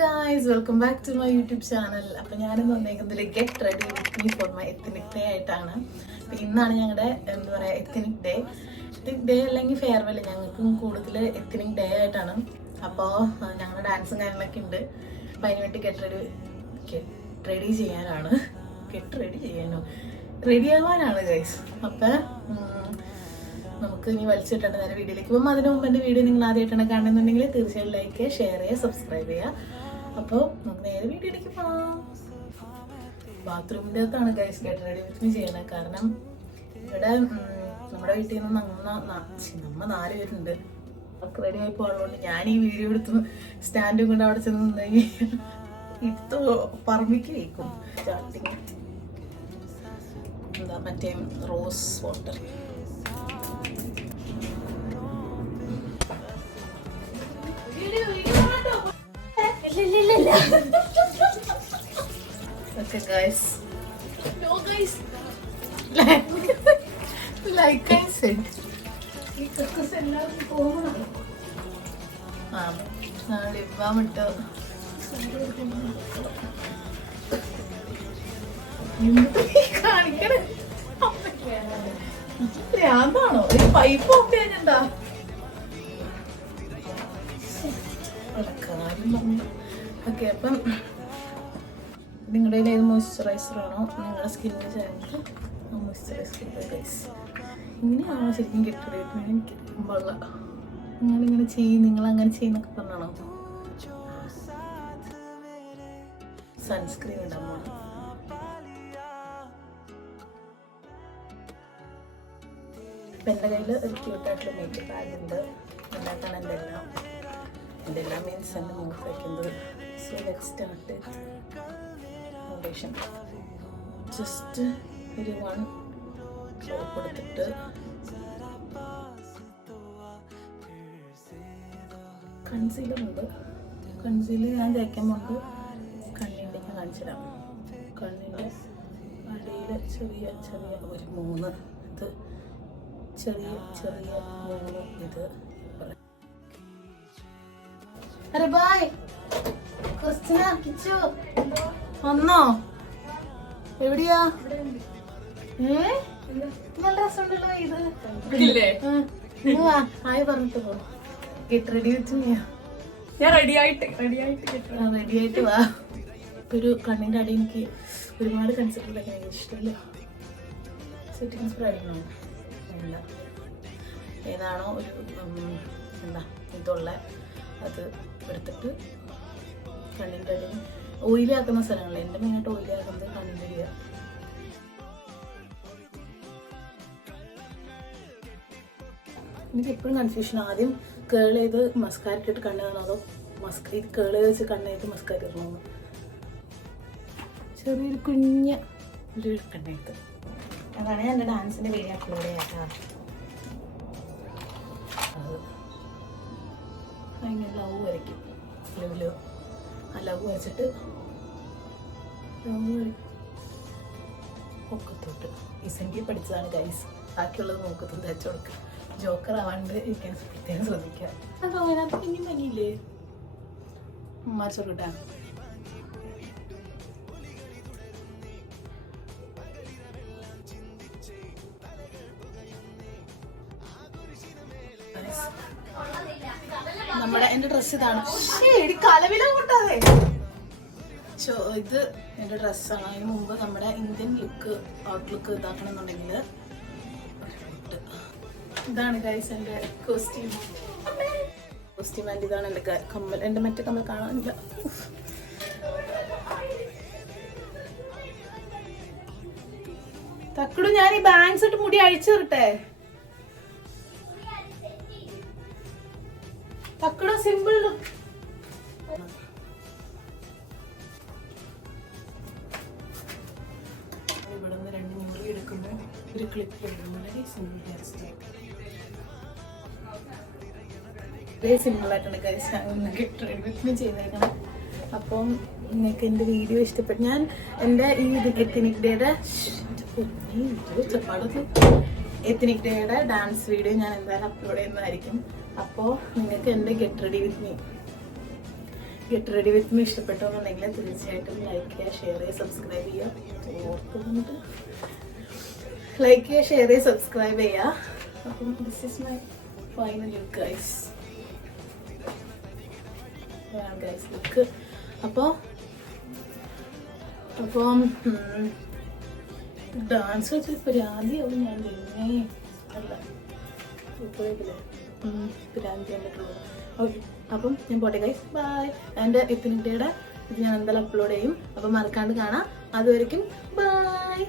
Guys, welcome back to my YouTube channel. അപ്പം ഞാനിന്ന് വന്നേക്കുന്നത് get ready with me for my ethnic day ആയിട്ടാണ്. ഇന്നാണ് ഞങ്ങളുടെ എന്താ പറയുക എത്നിക് ഡേ അല്ലെങ്കിൽ ഫെയർവെൽ. ഞങ്ങൾക്കും കൂടുതൽ എത്നിക് ഡേ ആയിട്ടാണ്. അപ്പോൾ ഞങ്ങളുടെ ഡാൻസും കാര്യങ്ങളൊക്കെ ഉണ്ട്. അപ്പം അതിന് വേണ്ടി ഗെറ്റ് റെഡി ചെയ്യാനാണ്. റെഡി ആവാനാണ് ഗൈസ്. അപ്പം നമുക്ക് ഇനി വലിച്ചിട്ടുണ്ട് നേരെ വീഡിയോയിലേക്ക്. അപ്പം അതിന് മുമ്പ് എൻ്റെ വീഡിയോ നിങ്ങൾ ആദ്യമായിട്ടാണ് കാണുന്നുണ്ടെങ്കിൽ തീർച്ചയായും ലൈക്ക് ചെയ്യുക, ഷെയർ ചെയ്യുക, സബ്സ്ക്രൈബ് ചെയ്യുക. അപ്പോൾ നമുക്ക് നേരെ വീഡിയോയിലേക്ക് പോകാം. ബാത്റൂമിൻ്റെ അകത്താണ് guys get ready with me ചെയ്യണത്. കാരണം ഇവിടെ നമ്മുടെ വീട്ടിൽ നിന്ന് നമ്മ 4 പേരുണ്ട്. അവർക്ക് റെഡി ആയി പോകുന്നതുകൊണ്ട് ഞാൻ ഈ വീഡിയോ എടുത്ത് സ്റ്റാൻഡും കൊണ്ട് അവിടെ ചെന്ന് ഇത് പറമ്പിക്ക് വയ്ക്കും. സ്റ്റാർട്ടിങ് എന്താ മറ്റേ rose water. Okay guys. No guys. Like I said. ഈ കക്കസ് എല്ലാവരും പോകണം. ലിപ്പാമിട്ട് കാണിക്കണേ. ഭ്രാന്താണോ? ഈ പൈപ്പ് ഓഫ് ചെയ്യാനെന്താ കാര്യം പറഞ്ഞു. ഓക്കെ, അപ്പം നിങ്ങളുടെ ഏത് മോയ്സ്ചറൈസർ ആണോ നിങ്ങളുടെ സ്കിന്നിന് ചേർത്ത് മോയ്സ്ചറൈസർ ഗൈസ്. ഇങ്ങനെയാണോ ശരിക്കും കെട്ടിട എനിക്ക് വെള്ള നിങ്ങളിങ്ങനെ ചെയ്യും, നിങ്ങളങ്ങനെ ചെയ്യുന്നൊക്കെ പറഞ്ഞാണോ? സൺസ്ക്രീൻ ഇടാൻ പോണം. ഇപ്പം എൻ്റെ കയ്യിൽ ഒരു ക്യൂട്ടായിട്ടുള്ള മേക്കപ്പ് ബാഗ് ഉണ്ട്. ഉണ്ടാക്കാൻ എൻ്റെ എല്ലാം മീൻസ് എൻ്റെ മുഖത്ത് വയ്ക്കുന്നത്. So let's start foundation. Just ഒരു 1 ഡ്രോപ്പ് കൊടുത്തിട്ട് കൺസീലർ ഉണ്ട്. കൺസീലർ ഞാൻ തേക്കുമ്പോൾ കണ്ണിൻ്റെ ഞാൻ കാണിച്ചിടാം. കണ്ണിൻ്റെ അടിയിൽ ചെറിയ ഒരു 3 ഇത്, ചെറിയ 3 ഇത്. അരെ ബായ് ക്രിസ്റ്റിന കിച്ചു വന്നോ? എവിടെയാ? നല്ല രസമുണ്ടല്ലോ ഇത്. ഹായ് പറഞ്ഞിട്ട് പോ. Get ready with me. ഞാൻ റെഡിയായിട്ട് വാ. ഒരു കണ്ണിൻ്റെ അടി എനിക്ക് ഒരുപാട് കൺസിഡറിലൊക്കെ എനിക്ക് ഇഷ്ടമില്ല. സെറ്റിംഗ് സ്പ്രേ അടിക്കണോ? വേണ്ട. ഏതാണോ ഒരു എന്താ ഇതുള്ള അത് എടുത്തിട്ട് കണ്ണിൻ്റെ അടി ഓയിലി ആക്കുന്ന സ്ഥലങ്ങളിൽ എൻ്റെ മെയിനായിട്ട് ഓയിലി ആക്കുന്നത് കണ്ണിൻ്റെ അടിയാണ്. എനിക്ക് എപ്പോഴും കൺഫ്യൂഷൻ, ആദ്യം കേൾ ചെയ്ത് മസ്കാര ഇട്ടിട്ട് കണ്ണിടണോ അതോ ഇത് കേൾ ചെയ്ത് വെച്ച് കണ്ണെഴുത്ത് മസ്കാര ഇടണമെന്ന്. ചെറിയൊരു കുഞ്ഞ ഒരു കണ്ണെഴുത്ത്. അതാണ് ഞാൻ എൻ്റെ ഡാൻസിൻ്റെ വീഡിയോ അപ്ലോഡ് ചെയ്യാം. അത് അതിന് ലവ് വരയ്ക്കും. ലവ് വരച്ചിട്ട് ഒക്കത്തോട്ട് ഇസെങ്കിൽ പഠിച്ചതാണ് ഗൈസ്. ബാക്കിയുള്ളത് നോക്കത്തും തേച്ച് കൊടുക്കുക. ജോക്കർ ആവാണ്ട് ഇരിക്കാൻ പ്രത്യേകം ശ്രദ്ധിക്കുക. അതോ അതിനകത്ത് ഇനി മനിയില്ലേ ചൊരുട്ടാ. നമ്മുടെ എൻ്റെ ഡ്രസ്സ് ഇതാണ്. കലവില കൂട്ടാതെ ഇത് എൻ്റെ ഡ്രസ്സാണ്. അതിന് മുമ്പ് നമ്മുടെ ഇന്ത്യൻ ഔട്ട്ലുക്ക് ഇതാക്കണമെന്നുണ്ടെങ്കിൽ ഇതാണ് ഗൈസ് എൻ്റെ കോസ്റ്റ്യൂം. ആൻഡ് ഇതാണ് എൻ്റെ കമ്മൽ. എൻ്റെ മറ്റേ കമ്മൽ കാണാനില്ല. തക്കടു ഞാൻ ഈ ബാങ്ക്സ് ഇട്ട് മുടി അഴിച്ചു തരട്ടെ? തക്കടു സിമ്പിൾ ഇവിടെ നിന്ന് 2 മുറി എടുക്കുമ്പോൾ ഒരു ക്ലിപ്പ് എടുക്കും. വളരെ സിമ്പിൾ ഹെയർ സ്റ്റൈൽ. വളരെ സിമ്പിളായിട്ടാണ് guys get ready with me ചെയ്തേക്കണം. അപ്പം നിങ്ങൾക്ക് എൻ്റെ വീഡിയോ ഇഷ്ടപ്പെട്ടു. ഞാൻ എൻ്റെ ഈ എത്നിക് ഡേയുടെ ഡാൻസ് വീഡിയോ ഞാൻ എന്തായാലും അപ്ലോഡ് ചെയ്യുന്നതായിരിക്കും. അപ്പോൾ നിങ്ങൾക്ക് എൻ്റെ get ready with me get ready with me ഇഷ്ടപ്പെട്ടെന്നുണ്ടെങ്കിൽ തീർച്ചയായിട്ടും ലൈക്ക് ചെയ്യുക, ഷെയർ ചെയ്യുക, സബ്സ്ക്രൈബ് ചെയ്യുക. ഓർക്കുന്നുണ്ട്, ലൈക്ക് ചെയ്യുക, ഷെയർ ചെയ്യുക, സബ്സ്ക്രൈബ് ചെയ്യുക. അപ്പം this is my final look guys. Guys look. അപ്പം ഡാൻസ് വെച്ചാൽ പരാതിയാവും. ഞാൻ പിന്നെ അല്ല സൂപ്പറായിട്ടില്ലേ, പരാതിയാൻ പറ്റുള്ളൂ. ഓക്കെ, അപ്പം ഞാൻ പോട്ടെ ഗൈസ്, ബൈ. എൻ്റെ ഇത്തിനിട്ടയുടെ ഇത് ഞാൻ എന്തായാലും അപ്ലോഡ് ചെയ്യും, അപ്പം മറക്കാണ്ട് കാണാം. അതുവരെയ്ക്കും ബൈ.